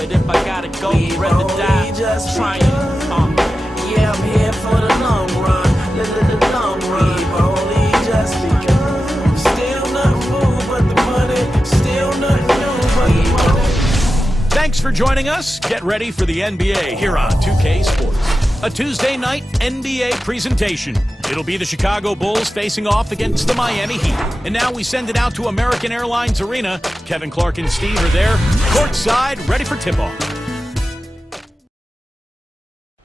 but if I gotta go, I'd rather die trying. Yeah, I'm here for the long run. The long run. We've only just begun. Still nothing new but the money. Still nothing new but the money. Thanks for joining us. Get ready for the NBA here on 2K Sports. A Tuesday night NBA presentation. It'll be the Chicago Bulls facing off against the Miami Heat. And now we send it out to American Airlines Arena. Kevin Clark and Steve are there, courtside, ready for tip-off.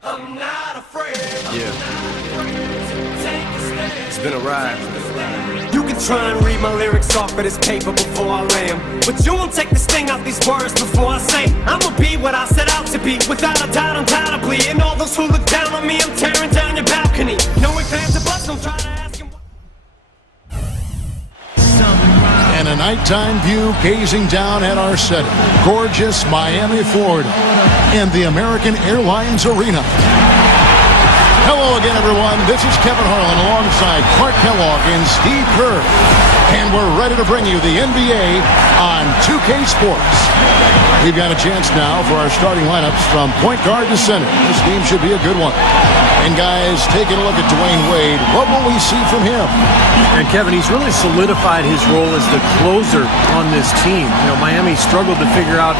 I'm not afraid. Yeah. It's been a ride. You can try and read my lyrics off of this paper before I lay 'em, but you won't take the sting out these words before I say I'ma be what I set out to be, without a doubt, undoubtedly. And all those who look down on me, I'm tearing down your balcony. No ifs, or buts, don't try to ask him. And a nighttime view gazing down at our setting. Gorgeous Miami, Florida, and the American Airlines Arena. Hello again, everyone. This is Kevin Harlan alongside Clark Kellogg and Steve Kerr. And we're ready to bring you the NBA on 2K Sports. We've got a chance now for our starting lineups from point guard to center. This game should be a good one. And guys, taking a look at Dwayne Wade, what will we see from him? And Kevin, he's really solidified his role as the closer on this team. You know, Miami struggled to figure out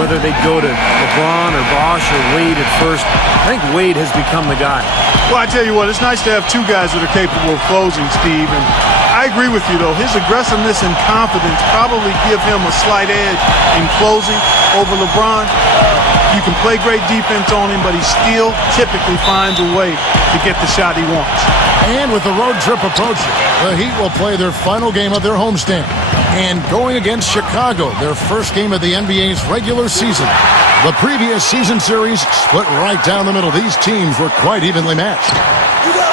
whether they'd go to LeBron or Bosh or Wade at first. I think Wade has become the guy. Well, I tell you what, it's nice to have two guys that are capable of closing, Steve. And I agree with you, though. His aggressiveness and confidence probably give him a slight edge in closing over LeBron. You can play great defense on him, but he still typically finds a way to get the shot he wants. And with the road trip approaching, the Heat will play their final game of their homestand. And going against Chicago, their first game of the NBA's regular season. The previous season series split right down the middle. These teams were quite evenly matched.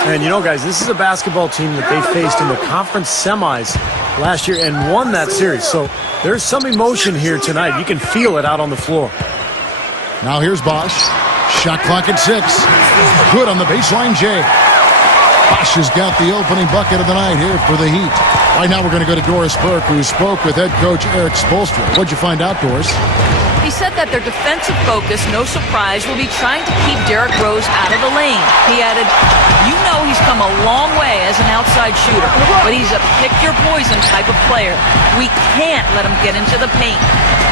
And you know, guys, this is a basketball team that they faced in the conference semis last year and won that series. So there's some emotion here tonight. You can feel it out on the floor. Now here's Bosh. Shot clock at 6. Good on the baseline, Jay. Bosh has got the opening bucket of the night here for the Heat. Right now we're going to go to Doris Burke, who spoke with head coach Eric Spoelstra. What'd you find out, Doris? He said that their defensive focus, no surprise, will be trying to keep Derrick Rose out of the lane. He added, you know he's come a long way as an outside shooter, but he's a pick-your-poison type of player. We can't let him get into the paint.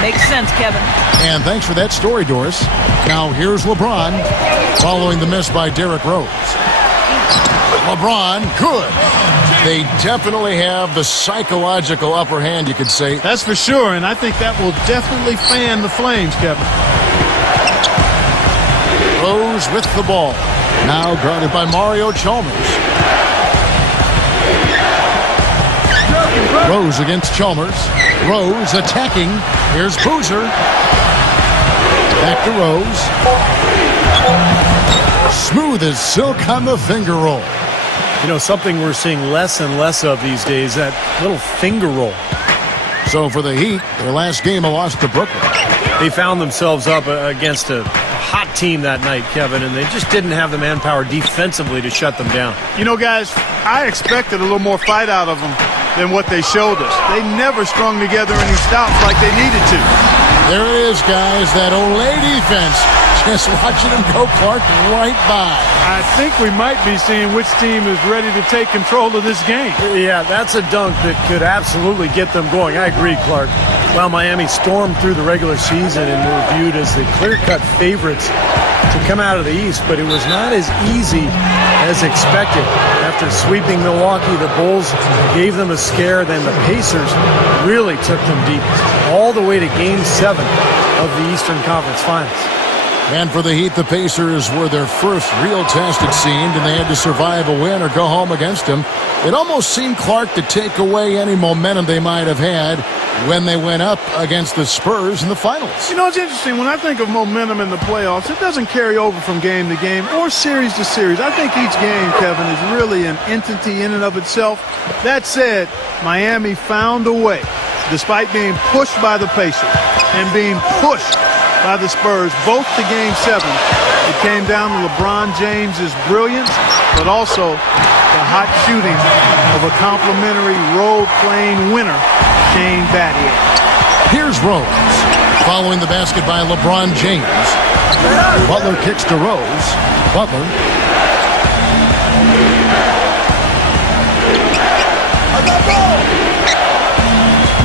Makes sense, Kevin. And thanks for that story, Doris. Now here's LeBron, following the miss by Derrick Rose. LeBron, good. They definitely have the psychological upper hand, you could say. That's for sure, and I think that will definitely fan the flames, Kevin. Rose with the ball. Now guarded by Mario Chalmers. Rose against Chalmers. Rose attacking. Here's Boozer. Back to Rose. Smooth as silk on the finger roll. You know, something we're seeing less and less of these days, that little finger roll. So for the Heat, their last game, a loss to Brooklyn. They found themselves up against a hot team that night, Kevin, and they just didn't have the manpower defensively to shut them down. You know, guys, I expected a little more fight out of them than what they showed us. They never strung together any stops like they needed to. There it is, guys, that Olay defense. Just watching them go, Clark, right by. I think we might be seeing which team is ready to take control of this game. Yeah, that's a dunk that could absolutely get them going. I agree, Clark. Well, Miami stormed through the regular season and were viewed as the clear-cut favorites to come out of the East, but it was not as easy as expected. After sweeping Milwaukee, the Bulls gave them a scare. Then the Pacers really took them deep, all the way to Game 7 of the Eastern Conference Finals. And for the Heat, the Pacers were their first real test, it seemed, and they had to survive a win or go home against them. It almost seemed, Clark, to take away any momentum they might have had when they went up against the Spurs in the finals. You know, it's interesting. When I think of momentum in the playoffs, it doesn't carry over from game to game or series to series. I think each game, Kevin, is really an entity in and of itself. That said, Miami found a way, despite being pushed by the Pacers and being pushed by the Spurs, both to Game 7. It came down to LeBron James's brilliance, but also the hot shooting of a complimentary role-playing winner, Shane Battier. Here's Rose. Following the basket by LeBron James. Butler kicks to Rose. Butler.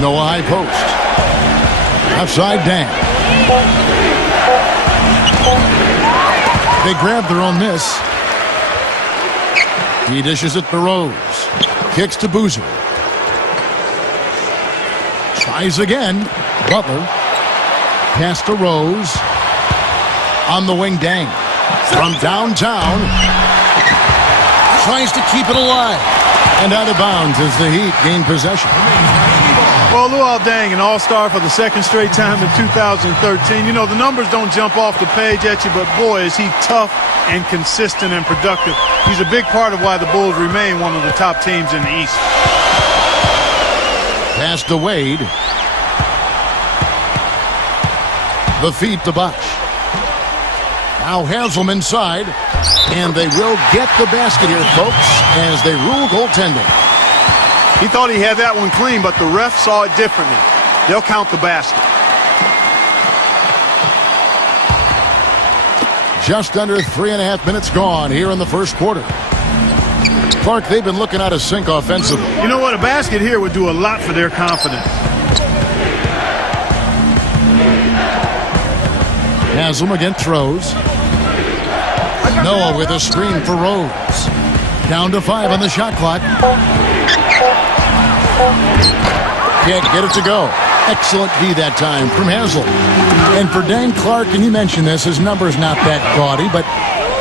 Noah high post. Outside Dang. They grab their own miss. He dishes it to Rose. Kicks to Boozer. Tries again. Butler. Pass to Rose. On the wing, Dang. From downtown. Tries to keep it alive. And out of bounds as the Heat gain possession. Well, Luol Deng, an all-star for the second straight time in 2013. You know, the numbers don't jump off the page at you, but boy, is he tough and consistent and productive. He's a big part of why the Bulls remain one of the top teams in the East. Pass to Wade. The feed to Bosh. Now Haslam inside. And they will get the basket here, folks, as they rule goaltending. He thought he had that one clean, but the ref saw it differently. They'll count the basket. Just under 3.5 minutes gone here in the first quarter. Clark, they've been looking out of sync offensively. You know what? A basket here would do a lot for their confidence. Haslam again throws. Noah with a screen for Rose. Down to 5 on the shot clock. Can't get it to go. Excellent D that time from Haslam. And for Dan Clark, and you mentioned this, his number's not that gaudy, but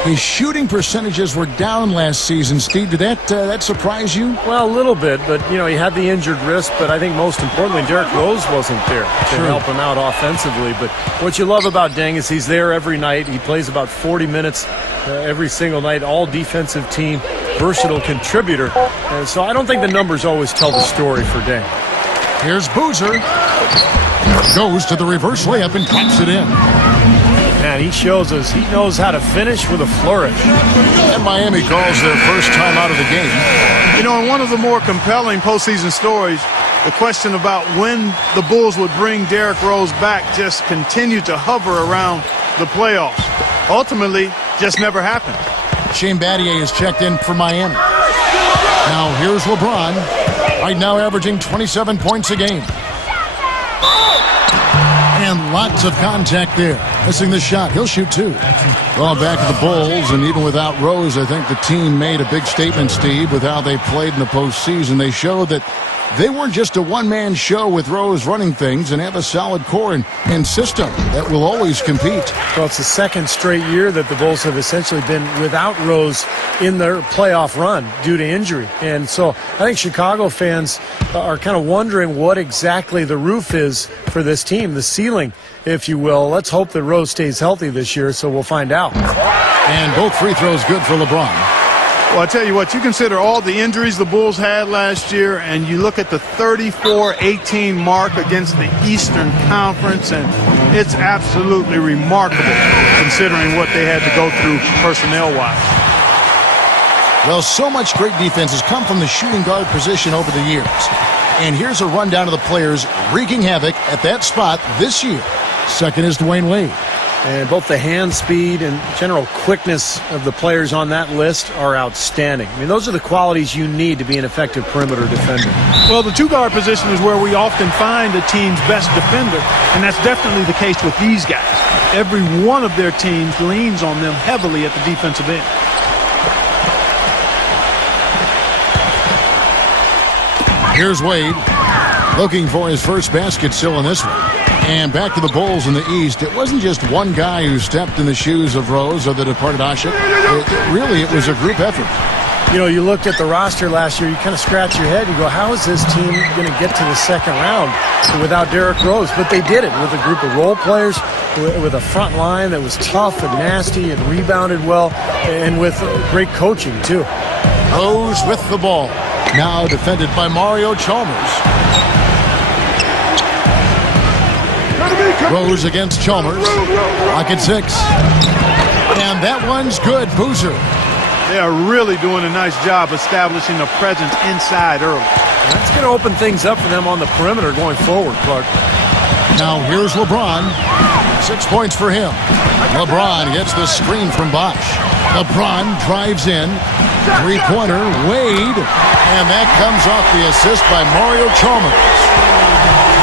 his shooting percentages were down last season. Steve, did that surprise you? Well, a little bit, but, you know, he had the injured wrist, but I think most importantly, Derrick Rose wasn't there to help him out offensively. But what you love about Deng is he's there every night. He plays about 40 minutes every single night, all defensive team, versatile contributor. And so I don't think the numbers always tell the story for Deng. Here's Boozer. Goes to the reverse layup and pops it in. Man, he shows us he knows how to finish with a flourish. And Miami calls their first time out of the game. You know, in one of the more compelling postseason stories, the question about when the Bulls would bring Derrick Rose back just continued to hover around the playoffs. Ultimately, just never happened. Shane Battier is checked in for Miami. Now here's LeBron. Right now averaging 27 points a game. And lots of contact there. Missing the shot. He'll shoot 2. Well, back to the Bulls, and even without Rose, I think the team made a big statement, Steve, with how they played in the postseason. They showed that they weren't just a one-man show with Rose running things and have a solid core and system that will always compete. Well, it's the second straight year that the Bulls have essentially been without Rose in their playoff run due to injury. And so I think Chicago fans are kind of wondering what exactly the roof is for this team, the ceiling, if you will. Let's hope that Rose stays healthy this year, so we'll find out. And both free throws good for LeBron. Well, I tell you what, you consider all the injuries the Bulls had last year, and you look at the 34-18 mark against the Eastern Conference, and it's absolutely remarkable considering what they had to go through personnel-wise. Well, so much great defense has come from the shooting guard position over the years. And here's a rundown of the players wreaking havoc at that spot this year. Second is Dwayne Wade. And both the hand speed and general quickness of the players on that list are outstanding. I mean, those are the qualities you need to be an effective perimeter defender. Well, the 2-guard position is where we often find a team's best defender, and that's definitely the case with these guys. Every one of their teams leans on them heavily at the defensive end. Here's Wade looking for his first basket still in this one. And back to the Bulls in the East. It wasn't just one guy who stepped in the shoes of Rose or the departed Ashik. It was a group effort. You know, you looked at the roster last year, you kind of scratch your head. You go, how is this team going to get to the second round without Derrick Rose? But they did it with a group of role players, with a front line that was tough and nasty and rebounded well, and with great coaching, too. Rose with the ball. Now defended by Mario Chalmers. Rose against Chalmers. Lock at 6. And that one's good. Boozer. They are really doing a nice job establishing a presence inside early. That's going to open things up for them on the perimeter going forward, Clark. Now here's LeBron. 6 points for him. LeBron gets the screen from Bosh. LeBron drives in. Three-pointer, Wade. And that comes off the assist by Mario Chalmers.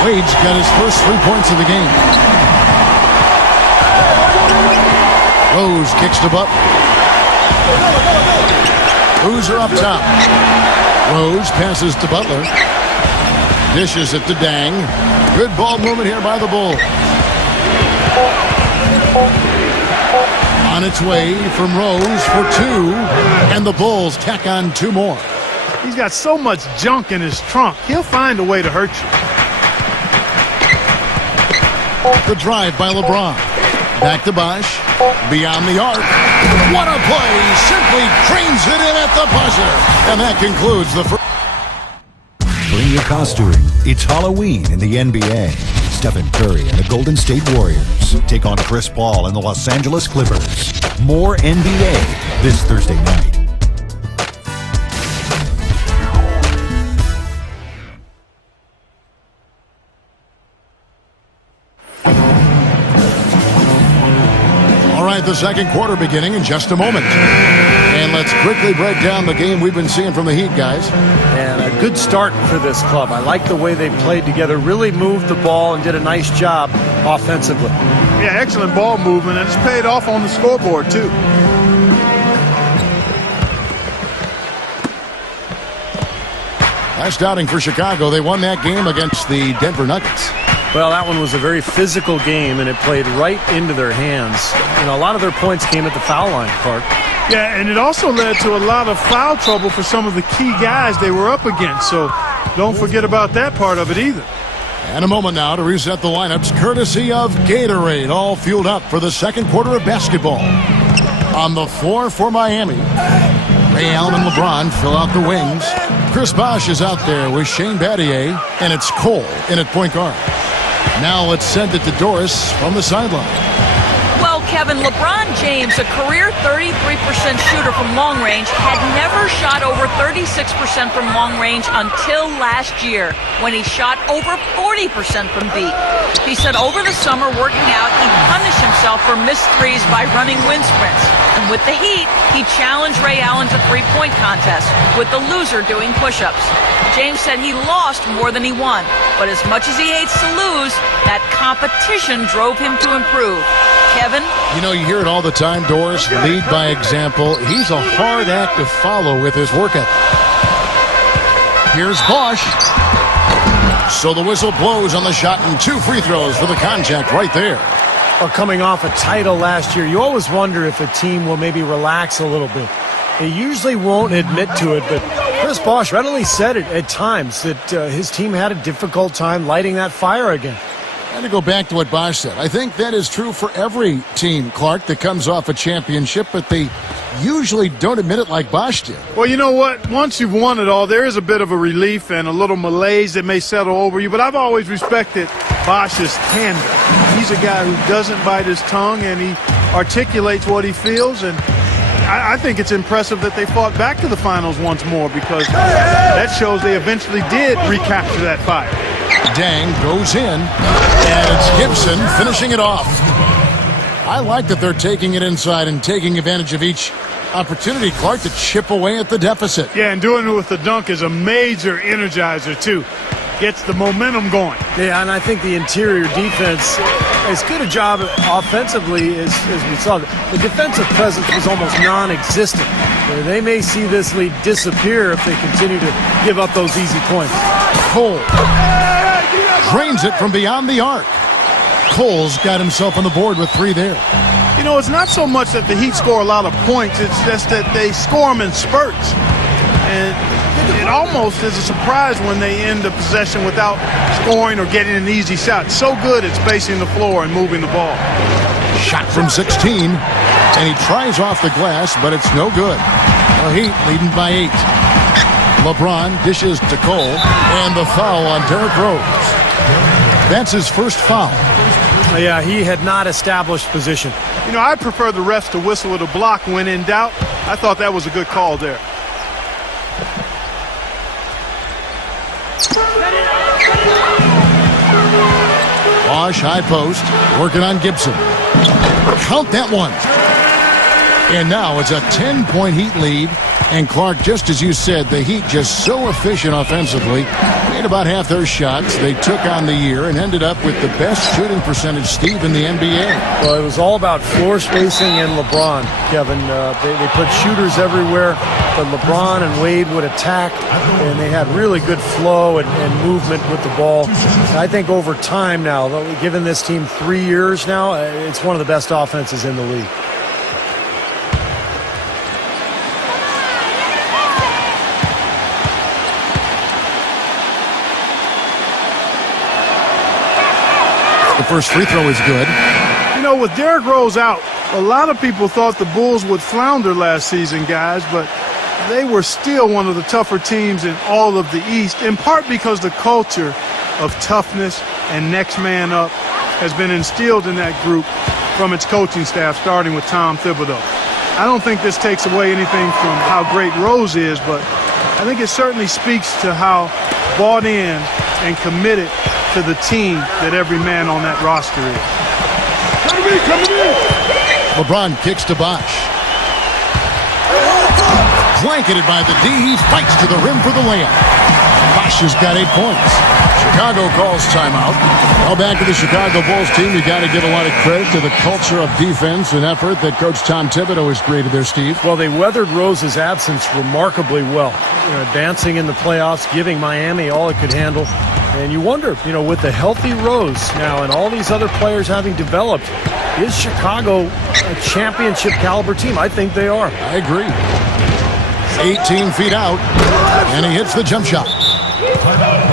Wade's got his first 3 points of the game. Rose kicks to Butler. Boozer up top. Rose passes to Butler. Dishes it to Dang. Good ball movement here by the Bulls. On its way from Rose for 2. And the Bulls tack on 2 more. He's got so much junk in his trunk. He'll find a way to hurt you. The drive by LeBron. Back to Bosh. Beyond the arc. What a play. Simply cranes it in at the buzzer. And that concludes the first. Bring your costuming. It's Halloween in the NBA. Stephen Curry and the Golden State Warriors take on Chris Paul and the Los Angeles Clippers. More NBA this Thursday night. The second quarter beginning in just a moment. And let's quickly break down the game we've been seeing from the Heat, guys. And a good start for this club. I like the way they played together, really moved the ball and did a nice job offensively. Yeah, excellent ball movement, and it's paid off on the scoreboard, too. Last outing for Chicago, they won that game against the Denver Nuggets. Well, that one was a very physical game, and it played right into their hands. You know, a lot of their points came at the foul line, Clark. Yeah, and it also led to a lot of foul trouble for some of the key guys they were up against. So don't forget about that part of it either. And a moment now to reset the lineups, courtesy of Gatorade, all fueled up for the second quarter of basketball. On the floor for Miami, Ray Allen and LeBron fill out the wings. Chris Bosh is out there with Shane Battier, and it's Cole in at point guard. Now let's send it to Doris from the sideline. Well, Kevin, LeBron James, a career 33% shooter from long range, had never shot over 36% from long range until last year, when he shot over 40% from deep. He said over the summer working out, he punished himself for missed threes by running wind sprints. And with the Heat, he challenged Ray Allen to three-point contest, with the loser doing push-ups. James said he lost more than he won, but as much as he hates to lose, that competition drove him to improve. Kevin? You know, you hear it all the time, Doris, lead by example. He's a hard act to follow with his work ethic. Here's Bosh. So the whistle blows on the shot and 2 free throws for the contact right there. Well, coming off a title last year, you always wonder if a team will maybe relax a little bit. They usually won't admit to it, but Chris Bosh readily said it at times that his team had a difficult time lighting that fire again. And to go back to what Bosh said, I think that is true for every team, Clark, that comes off a championship, but they usually don't admit it like Bosh did. Well, you know what? Once you've won it all, there is a bit of a relief and a little malaise that may settle over you, but I've always respected Bosh's candor. He's a guy who doesn't bite his tongue, and he articulates what he feels, and I think it's impressive that they fought back to the finals once more, because that shows they eventually did recapture that fire. Dang goes in, and it's Gibson finishing it off. I like that they're taking it inside and taking advantage of each opportunity, Clark, to chip away at the deficit. Yeah, and doing it with the dunk is a major energizer, too. Gets the momentum going. Yeah, and I think the interior defense, as good a job offensively as we saw, the defensive presence was almost non-existent. They may see this lead disappear if they continue to give up those easy points. Cole drains it from beyond the arc. Cole's got himself on the board with 3 there. You know, it's not so much that the Heat score a lot of points, it's just that they score them in spurts. And it almost is a surprise when they end the possession without scoring or getting an easy shot. So good at spacing the floor and moving the ball. Shot from 16, and he tries off the glass, but it's no good. The Heat leading by 8. LeBron dishes to Cole, and the foul on Derrick Rose. That's his first foul. Yeah, he had not established position. You know, I prefer the refs to whistle with a block when in doubt. I thought that was a good call there. Bosch, high post, working on Gibson. Count that one. And now it's a 10-point Heat lead. And Clark, just as you said, the Heat just so efficient offensively. Made about half their shots. They took on the year and ended up with the best shooting percentage, Steve, in the NBA. Well, it was all about floor spacing and LeBron, Kevin. They put shooters everywhere, but LeBron and Wade would attack, and they had really good flow and movement with the ball. And I think over time now, given this team 3 years now, it's one of the best offenses in the league. The first free throw is good. You know, with Derrick Rose out, a lot of people thought the Bulls would flounder last season, guys, but they were still one of the tougher teams in all of the East, in part because the culture of toughness and next man up has been instilled in that group from its coaching staff, starting with Tom Thibodeau. I don't think this takes away anything from how great Rose is, but I think it certainly speaks to how bought in and committed to the team that every man on that roster is. LeBron kicks to Bosch. Blanketed by the D. He fights to the rim for the layup. Bosch has got 8 points. Chicago calls timeout. Well, back to the Chicago Bulls team. You got to give a lot of credit to the culture of defense and effort that Coach Tom Thibodeau has created there, Steve. Well, they weathered Rose's absence remarkably well. Advancing in the playoffs, giving Miami all it could handle. And you wonder, with the healthy Rose now and all these other players having developed, is Chicago a championship caliber team? I think they are. I agree. 18 feet out, and he hits the jump shot.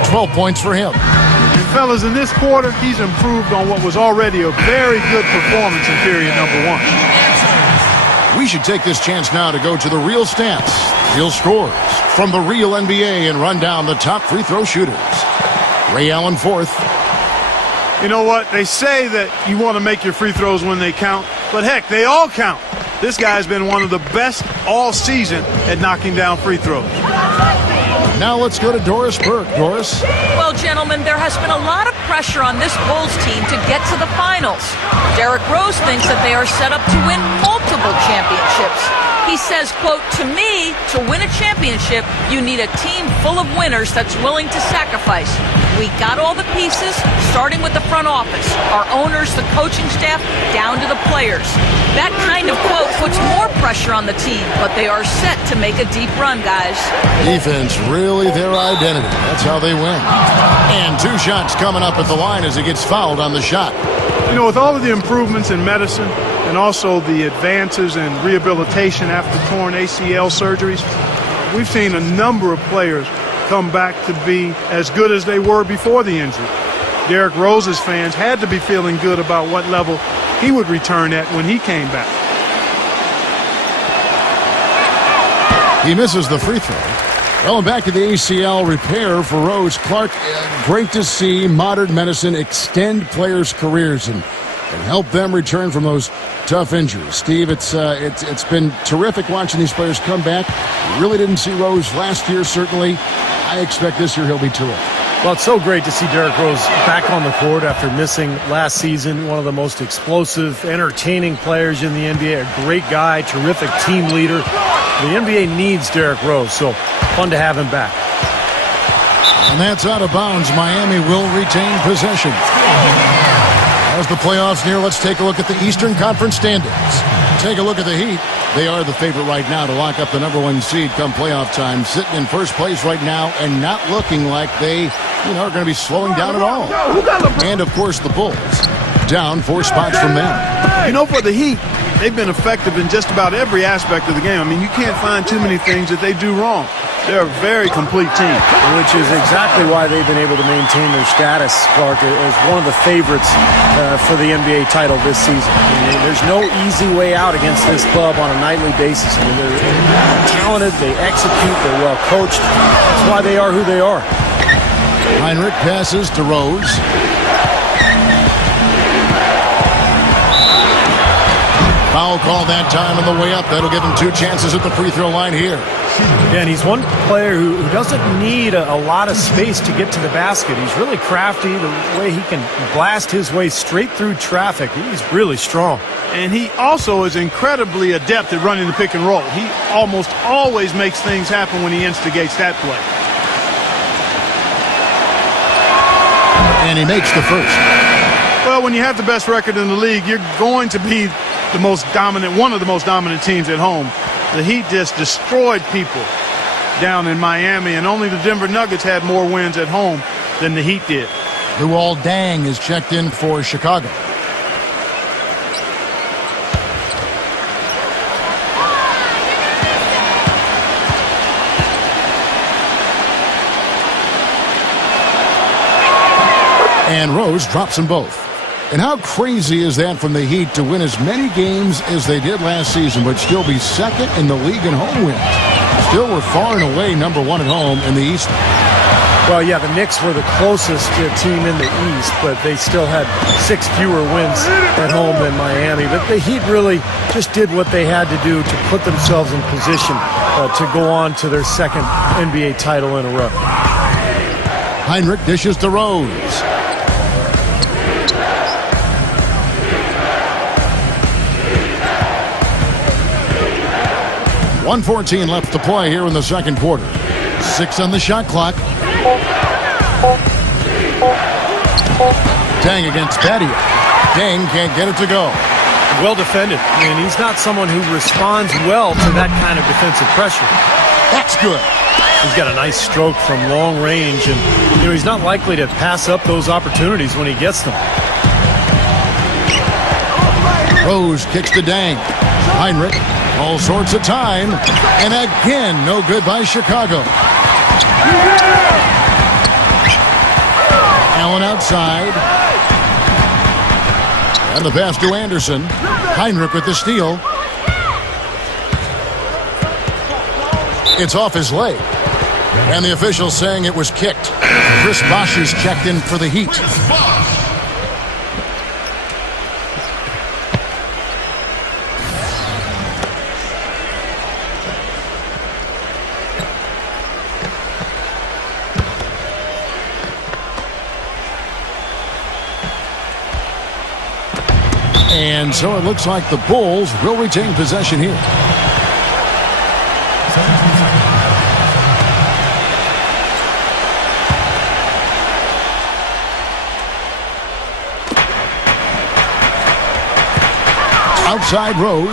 12 points for him. And fellas, in this quarter, he's improved on what was already a very good performance in period number 1. We should take this chance now to go to the real stats, real scores from the real NBA and run down the top free throw shooters. Ray Allen fourth. You know what? They say that you want to make your free throws when they count, but heck, they all count. This guy's been one of the best all season at knocking down free throws. Now let's go to Doris Burke. Doris? Well, gentlemen, there has been a lot of pressure on this Bulls team to get to the finals. Derrick Rose thinks that they are set up to win multiple championships. He says, quote, "To me, to win a championship, you need a team full of winners that's willing to sacrifice. We got all the pieces, starting with the front office, our owners, the coaching staff, down to the players." That kind of quote puts more pressure on the team, but they are set to make a deep run, guys. Defense, really their identity. That's how they win. And 2 shots coming up at the line as he gets fouled on the shot. You know, with all of the improvements in medicine and also the advances in rehabilitation after torn ACL surgeries, we've seen a number of players come back to be as good as they were before the injury. Derrick Rose's fans had to be feeling good about what level he would return at when he came back. He misses the free throw. Well, back to the ACL repair for Rose. Clark, great to see modern medicine extend players' careers and help them return from those tough injuries. Steve, it's been terrific watching these players come back. We really didn't see Rose last year, certainly. I expect this year he'll be terrific. Well, it's so great to see Derrick Rose back on the court after missing last season. One of the most explosive, entertaining players in the NBA. A great guy, terrific team leader. The NBA needs Derrick Rose, so fun to have him back. And that's out of bounds. Miami will retain possession. As the playoffs near, let's take a look at the Eastern Conference standings. Take a look at the Heat. They are the favorite right now to lock up the #1 seed come playoff time. Sitting in first place right now and not looking like they are going to be slowing down at all. And, of course, the Bulls. Down 4 spots from them. You know, for the Heat, they've been effective in just about every aspect of the game. I mean, you can't find too many things that they do wrong. They're a very complete team. Which is exactly why they've been able to maintain their status, Clark, as one of the favorites for the NBA title this season. I mean, there's no easy way out against this club on a nightly basis. I mean, they're talented, they execute, they're well coached. That's why they are who they are. Heinrich passes to Rose. Foul call that time on the way up. That'll give him 2 chances at the free throw line here. Yeah, and he's one player who doesn't need a lot of space to get to the basket. He's really crafty. The way he can blast his way straight through traffic, he's really strong. And he also is incredibly adept at running the pick and roll. He almost always makes things happen when he instigates that play. And he makes the first. Well, when you have the best record in the league, you're going to be the most dominant, one of the most dominant teams at home. The Heat just destroyed people down in Miami, and only the Denver Nuggets had more wins at home than the Heat did. Luol Deng is checked in for Chicago. And Rose drops them both. And how crazy is that from the Heat to win as many games as they did last season, but still be second in the league in home wins? Still, we're far and away number 1 at home in the East. Well, yeah, the Knicks were the closest team in the East, but they still had 6 fewer wins at home than Miami. But the Heat really just did what they had to do to put themselves in position to go on to their second NBA title in a row. Heinrich dishes to Rose. 1:14 left to play here in the second quarter. 6 on the shot clock. Deng against Badia. Deng can't get it to go. Well defended. I mean, he's not someone who responds well to that kind of defensive pressure. That's good. He's got a nice stroke from long range, and he's not likely to pass up those opportunities when he gets them. Rose kicks to Deng. Heinrich, all sorts of time, and again, no good by Chicago. Allen outside. And the pass to Anderson. Heinrich with the steal. It's off his leg. And the official saying it was kicked. Chris Bosh is checked in for the Heat. And so it looks like the Bulls will retain possession here. Outside Rose.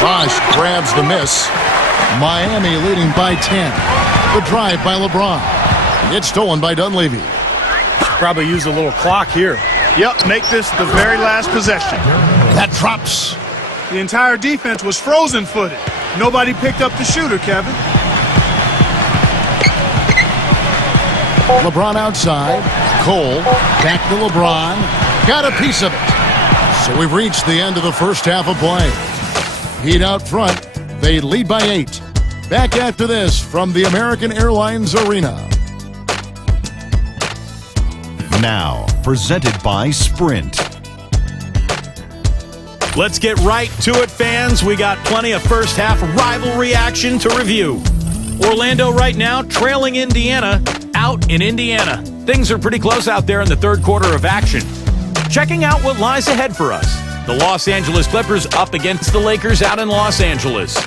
Bosh grabs the miss. Miami leading by 10. The drive by LeBron. It's stolen by Dunleavy. Probably use a little clock here. Yep, make this the very last possession. That drops. The entire defense was frozen-footed. Nobody picked up the shooter, Kevin. LeBron outside. Cole back to LeBron. Got a piece of it. So we've reached the end of the first half of play. Heat out front. They lead by 8. Back after this from the American Airlines Arena. Now, presented by Sprint. Let's get right to it, fans. We got plenty of first half rivalry action to review. Orlando right now trailing Indiana out in Indiana. Things are pretty close out there in the third quarter of action. Checking out what lies ahead for us. The Los Angeles Clippers up against the Lakers out in Los Angeles.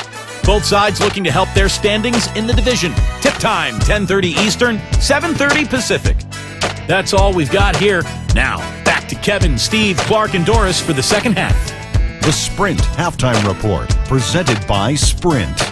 Both sides looking to help their standings in the division. Tip time, 10:30 Eastern, 7:30 Pacific. That's all we've got here. Now, back to Kevin, Steve, Clark, and Doris for the second half. The Sprint Halftime Report, presented by Sprint.